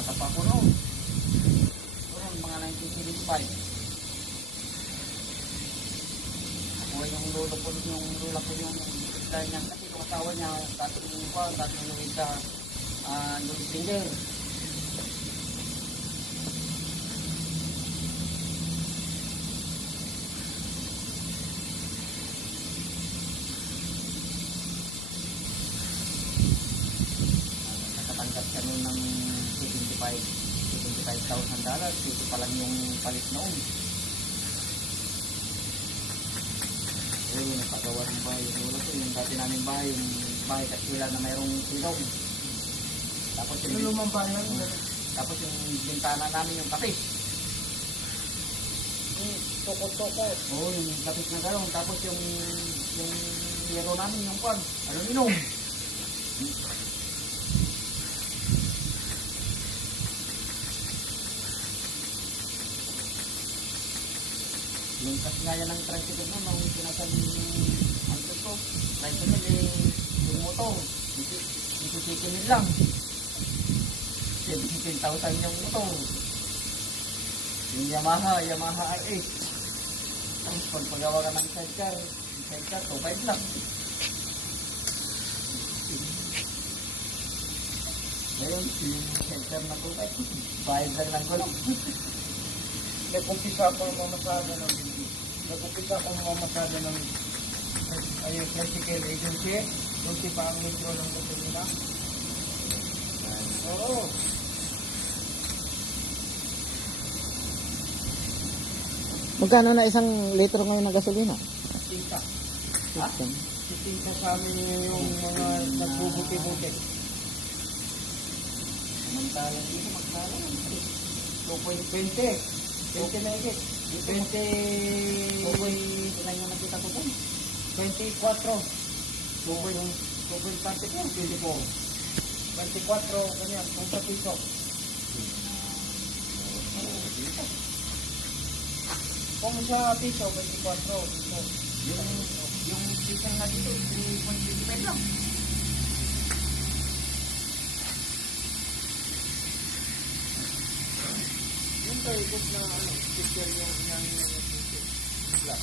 Bata pa ako noon. Noon, mga 1975. Ako yung lolo ko, yung lola ko yung dahil niya kasi yung asawa niya, dating Luis sa Luis Linger. Nakatanggap siya noon ng $75,000. Ito pa lang yung palit noon. Ayun, nagpagawa ng bahay yung lola ko. Yung dati namin bahay, yung bahay kasila na mayroong ilong. Tapos yung lumang bayan. Tapos yung bintana namin yung kapis. Toko-toko. Oo, yung kapis na gano'n. Tapos yung yero namin, yung kwan, aluminum. Yung kasngaya ng tricycle na, nung sinasabi ang ko, tricycle yung motor, dito sikinil lang. 17,000 yung motor. Yung Yamaha RS. Tapos pag pagawa ka ng sidecar, 2.5 lang. Ngayon, yung sidecar na 2.5, bayad lang ko lang. Nag-umpisa ako ng mamasada ng tricycle agency. Yung pa ang metro ng gasolina. Oo. Magkano na isang litro ngayon ng gasolina? Tinta. Ha? Tinta sa amin yung mga nagbubuti-buti. Samantalang dito, magkala lang. 2.20. 20 na higit. 20. Ilan yung nakita ko doon? 24. 2.34. 24. Ganyan. Kung sa piso. Kung sa piso, 24. Yung pisang na dito, 3.25 lang. Yung taikot na picture yung black.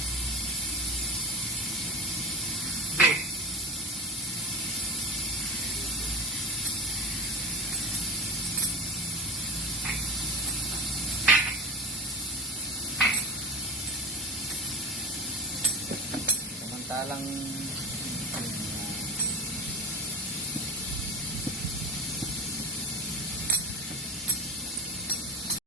Samantalang